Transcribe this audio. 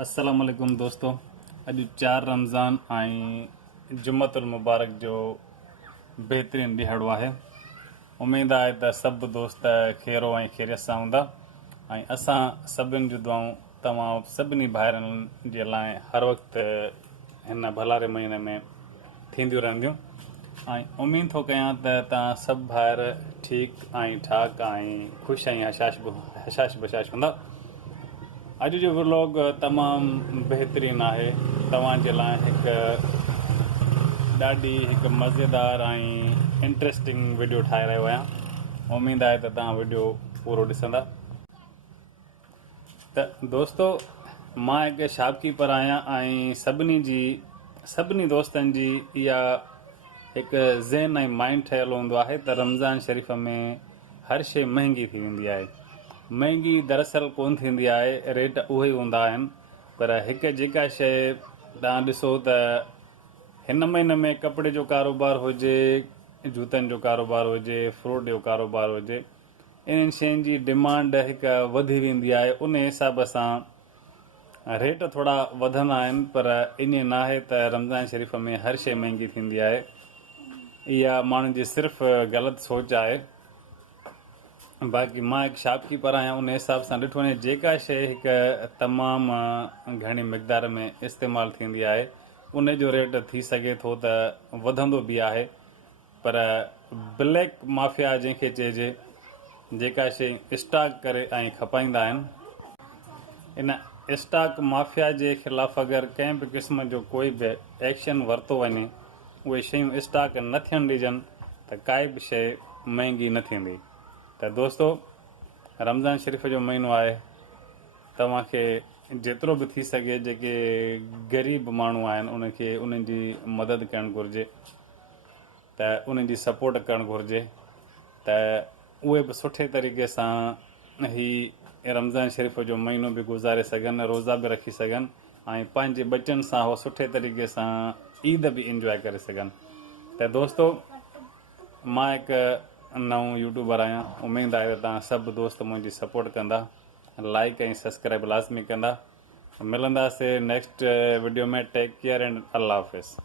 अस्सलाम वालेकुम दोस्तों। अॼु 4 रमज़ान ऐं जुम्मतुल मुबारक जो बेहतरीन ॾिहाड़ो आहे। उमेद आहे त सभु दोस्त खैरो ऐं ख़ैरियत सां हूंदा ऐं असां सभिनि जूं दुआऊं तव्हां सभिनी भाइरनि जे लाइ हर वक़्तु हिन भलारे महीने में थींदियूं रहंदियूं ऐं उमेद थो कयां त तव्हां सभु भाइर ठीकु ऐं ठाक ऐं ख़ुशि ऐं हशाश बशाश हूंदा। अॼु जो व्लॉग तमामु बहितरीनु आहे। तव्हांजे लाइ हिकु मज़ेदार ऐं इंट्रस्टिंग वीडियो ठाहे रहियो आहियां। उमेद आहे त तव्हां वीडियो पूरो ॾिसंदा। त दोस्तो, मां हिकु शॉपकीपर आहियां ऐं सभिनी दोस्तनि जी इहा हिकु ज़हन ऐं माइंड ठहियलु हूंदो आहे त रमज़ान शरीफ़ में हर शइ महांगी थी वेंदी आहे। महांगी दरअसल कोन थींदी आहे, रेट उहे ई हूंदा आहिनि, पर हिकु जेका शइ तव्हां ॾिसो त हिन महीने में कपिड़े जो कारोबार हुजे, जूतनि जो कारोबार हुजे, फ्रूट जो कारोबार हुजे, इन्हनि शयुनि जी डिमांड हिकु वधी वेंदी आहे। उन हिसाब सां रेट थोरा वधंदा आहिनि, पर ईअं न आहे त रमज़ान शरीफ़ में हर शइ महांगी थींदी आहे। इहा माण्हुनि जी सिर्फ़ु ग़लति सोच आहे। बाक़ी मां हिकु शॉपकीपर आहियां, उन हिसाब सां ॾिठो वञे जेका शइ हिकु तमामु घणी मिक़दार में इस्तेमालु थींदी आहे उन जो रेट थी सघे थो त वधंदो बि आहे। पर ब्लैक माफ़िया जंहिंखे चइजे, जेका शइ स्टॉक करे ऐं खपाईंदा आहिनि, इन स्टॉक माफ़िया जे ख़िलाफ़ु अगरि कंहिं बि क़िस्म जो कोई बि एक्शन वरितो वञे, उहे शयूं स्टॉक न थियणु ॾिजनि, त काई बि शइ महांगी न थींदी। त दोस्तो, रमज़ान शरीफ़ जो महीनो आहे, तव्हांखे जेतिरो बि थी सघे जेके ग़रीब माण्हू आहिनि उनखे उन्हनि जी मदद करणु घुरिजे, त उन्हनि जी सपोर्ट करणु घुरिजे, त उहे बि सुठे तरीक़े सां ही रमज़ान शरीफ़ जो महीनो बि गुज़ारे सघनि, रोज़ा बि रखी सघनि ऐं पंहिंजे बचनि सां उहो सुठे तरीक़े सां ईद बि इंजॉय करे सघनि। त दोस्तो, मां हिकु नओं यूट्यूबर आहियां। उमेद आहे त तव्हां सभु दोस्त मुंहिंजी सपोर्ट कंदा, लाइक ऐं सब्सक्राइब लाज़मी कंदा। मिलंदासीं नेक्स्ट वीडियो में। टेक केयर एंड अल्लाह हाफ़िज़।